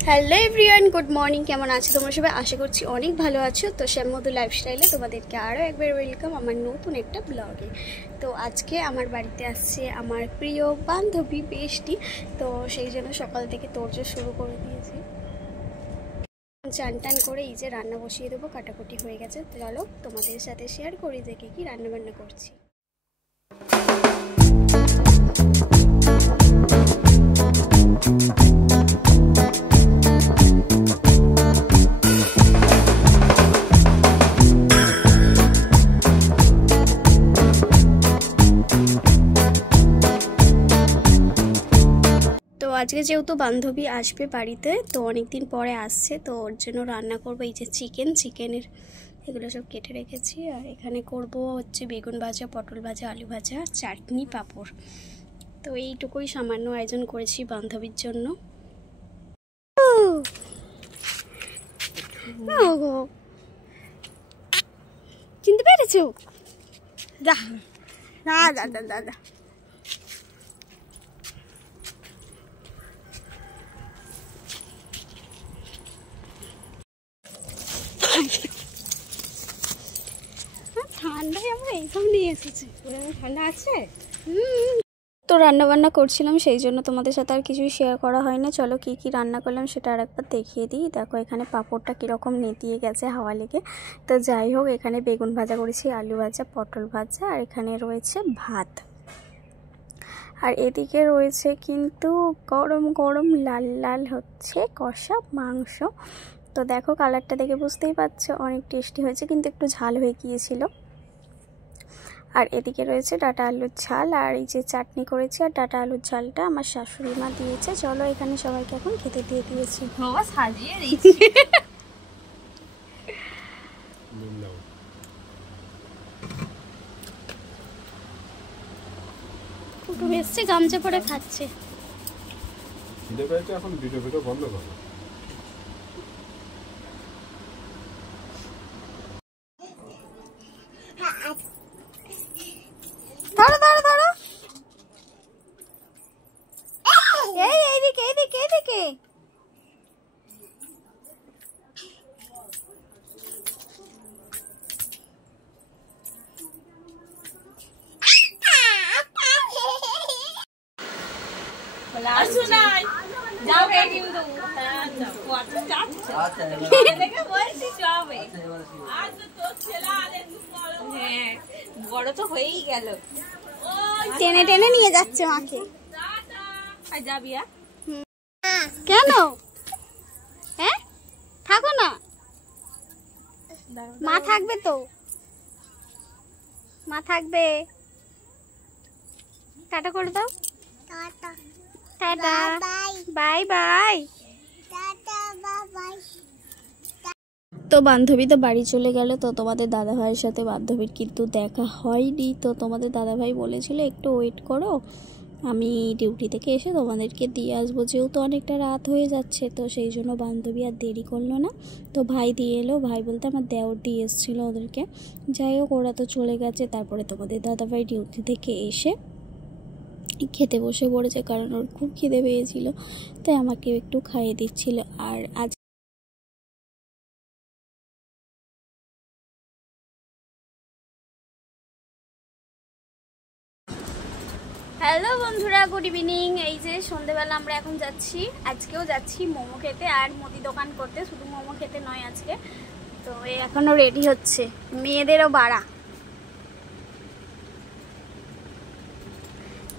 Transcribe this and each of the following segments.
Hello everyone, good morning. কেমন আছো তোমরা সবাই? আশা করছি অনেক ভালো আছো। তো শ্যামমধু লাইফস্টাইলে তোমাদেরকে আরও একবার ওয়েলকাম আমার নতুন একটা ব্লগে। তো আজকে আমার বাড়িতে আসছে আমার প্রিয় বান্ধবী বেস্টি। তো সেই জন্য সকাল থেকে তোড়জোড় শুরু করে দিয়েছি। চান টান করে এই যে রান্না বসিয়ে দেবো, কাটাকুটি হয়ে গেছে। তো চলো তোমাদের সাথে শেয়ার করি যে কী কী রান্নাবান্না করছি। আজকে যেহেতু বান্ধবী আসবে বাড়িতে, তো অনেক দিন পরে আসছে, তো ওর জন্য রান্না করবো এই যে চিকেনের এগুলো সব কেটে রেখেছি। আর এখানে করব হচ্ছে বেগুন ভাজা, পটল ভাজা, আলু ভাজা, চাটনি, পাঁপড়। তো এইটুকুই সামান্য আয়োজন করেছি বান্ধবীর জন্য। চিনতে পেরেছো? যা দাদা দাদা ঠান্ডায় আমরা এইসব নিয়ে এসেছি। ঠান্ডা আছে। তো রান্না বান্না করছিলাম, সেই জন্য তোমাদের সাথে আর কিছুই শেয়ার করা হয় না। চলো কি কি রান্না করলাম সেটা আর একবার দেখিয়ে দিই। দেখো এখানে পাঁপড়টা কীরকম নেতিয়ে গেছে হাওয়া লেগে। তো যাই হোক, এখানে বেগুন ভাজা করেছি, আলু ভাজা, পটল ভাজা, আর এখানে রয়েছে ভাত। আর এদিকে রয়েছে কিন্তু গরম গরম লাল লাল হচ্ছে কষা মাংস। তো দেখো কালারটা দেখে বুঝতেই পারছো অনেক টেস্টি হয়েছে, কিন্তু একটু ঝাল হয়ে গিয়েছিল। আর এদিকে রয়েছে ডাঁটা আলুর ঝাল, আর এই যে চাটনি করেছি। আর ডাঁটা আলুর ঝালটা আমার শাশুড়ি মা দিয়েছে। চলো এখানে সবাইকে এখন খেতে দিয়ে দিয়েছি। সাজিয়ে দিয়েছি। কুটুম এসছে, গামছা পরে খাচ্ছে। এখন ভিডিও বন্ধ করো। ধরো ধরো ধরো, এইদিকে এইদিকে এইদিকে। বড় তো হয়েই গেল, টেনে টেনে নিয়ে যাচ্ছে মাকে। যাবি? কেন? হ্যাঁ থাকো না, মা থাকবে তো, মা থাকবে। টাটা করে দাও। Tata, bye bye. তো বান্ধবী তো বাড়ি চলে গেল। তো তোমাদের দাদাভাইয়ের সাথে বান্ধবীর কিন্তু দেখা হয়নি। তো তোমাদের দাদাভাই বলেছিল একটু ওয়েট করো, আমি ডিউটি থেকে এসে তোমাদেরকে দিয়ে আসবো, যেহেতু অনেকটা রাত হয়ে যাচ্ছে। তো সেই জন্য বান্ধবী আর দেরি করলো না। তো ভাই দিয়ে এলো, ভাই বলতে আমার দেওর দিয়ে এসেছিলো ওদেরকে। যাই হোক, ওরা তো চলে গেছে। তারপরে তোমাদের দাদাভাই ডিউটি থেকে এসে খেতে বসে পড়েছে, কারণ ওর খুব খিদে পেয়েছিল, তাই আমাকে একটু খাইয়ে দিচ্ছিল। আর আজ হ্যালো বন্ধুরা, গুড ইভিনিং। এই যে সন্ধেবেলা আমরা এখন যাচ্ছি, আজকেও যাচ্ছি মোমো খেতে আর মুদি দোকান করতে। শুধু মোমো খেতে নয় আজকে। তো এই এখনো রেডি হচ্ছে, মেয়েদেরও বাড়া।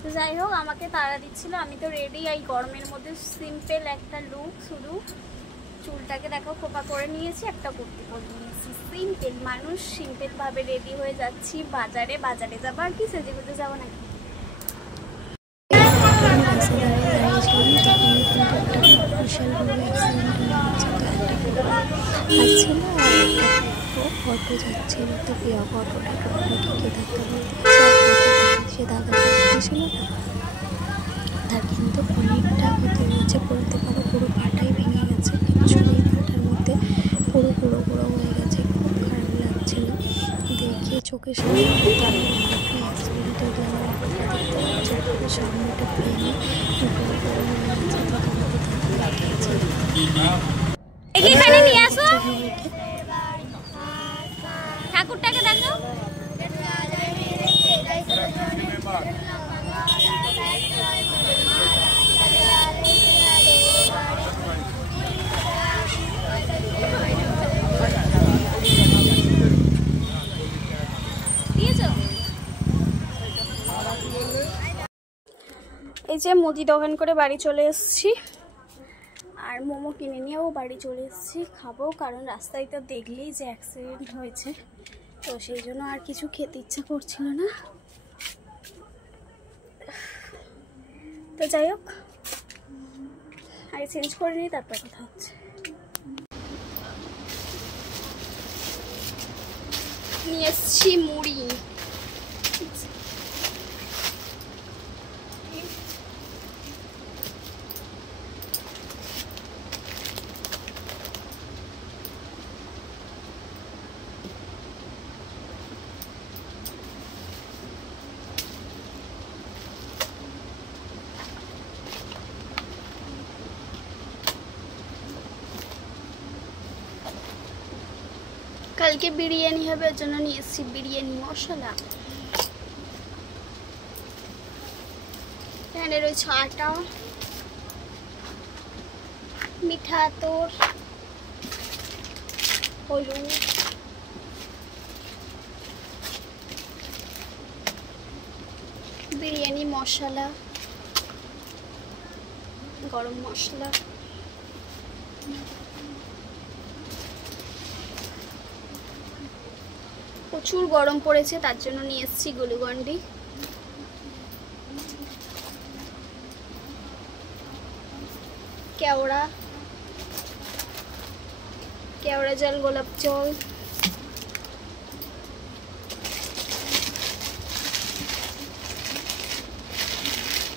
তো যাই হোক, আমাকে তাড়া দিচ্ছিল, আমি তো রেডি। এই গরমের মধ্যে সিম্পল একটা লুক, শুধু চুলটাকে দেখো খোপা করে নিয়েছি, একটা কুর্তি পরে নিয়েছি। সিম্পল মানুষ, সিম্পল ভাবে রেডি হয়ে যাচ্ছি বাজারে। বাজারে যাবো আর কি, সেজে গুজে যাবো নাকি। অটো যাচ্ছিল, তো অটোটাকে ধাক্কা বলতে সে দাদা ছিল না, তার কিন্তু অনেকটা ক্ষতি হয়েছে বলতে পারো। পুরো পাটাই ভেঙে গেছে, কিচ্ছু নেই পাটার মধ্যে, পুরো পুরো পুরো হয়ে গেছে। খুব খারাপ লাগছিল দেখে, চোখের সামনে অ্যাক্সিডেন্টের জন্য চোখের সামনেটা ভেঙে পুরো পুরো হয়ে গেছে। তো আমাদের লাগিয়েছে এখানে নিয়ে আসো ঠাকুরটাকে দেখো। এই যে মুদি দোকান করে বাড়ি চলে এসেছি, আর মোমো কিনে নিয়েও বাড়ি চলে এসেছি। খাবো, কারণ রাস্তায় তো দেখলেই যে অ্যাক্সিডেন্ট হয়েছে, তো সেই জন্য আর কিছু খেতে ইচ্ছা করছিল না। তো যাই হোক, আগে চেঞ্জ করে নিই, তারপর কথা হচ্ছে। নিয়ে এসেছি মুড়ি। কালকে বিরিয়ানি হবে, ওর জন্য নিয়ে এসেছি বিরিয়ানি মশলা। এখানে রয়েছে আটা, মিঠা তোর, হলুদ, বিরিয়ানি মশলা, গরম মশলা, প্রচুর গরম পড়েছে, তার জন্য নিয়ে এসেছি গ্লুকন্ডি। কেওড়া জল, গোলাপ জল,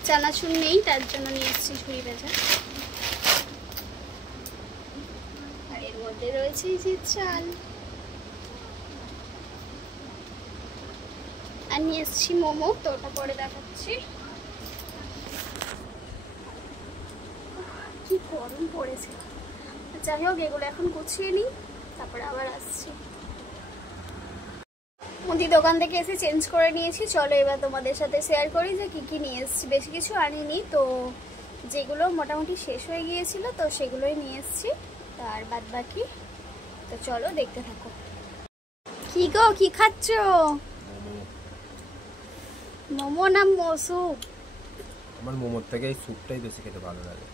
চানাচুর নেই, তার জন্য নিয়ে এসেছি ঝুড়ি ভেজা। আর এর মধ্যে রয়েছে এই যে চাল, আর নিয়ে এসেছি মোমো, তো ওটা পরে দেখাচ্ছি। কি গরম পড়েছে। যাই হোক, এগুলো এখন গুছিয়ে নিই, তারপরে আবার আসছি। মুদি দোকান থেকে এসে চেঞ্জ করে নিয়েছি। চলো এবার তোমাদের সাথে শেয়ার করি যে কি কি নিয়ে এসেছি। বেশি কিছু আনিনি, তো যেগুলো মোটামুটি শেষ হয়ে গিয়েছিল তো সেগুলোই নিয়ে এসেছি, আর বাদ বাকি তো চলো দেখতে থাকো। কি গো, কি খাচ্ছ? মোমো না স্যুপ? আমার মোমোর থেকে এই স্যুপটাই বেশি খেতে ভালো লাগে।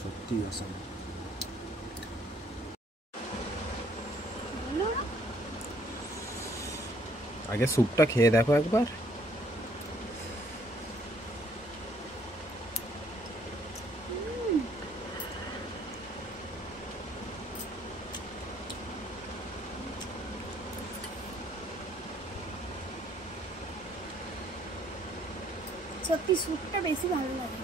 সত্যি অসাম। আগে স্যুপটা খেয়ে দেখো একবার। সত্যি স্যুপটা বেশি ভালো লাগে।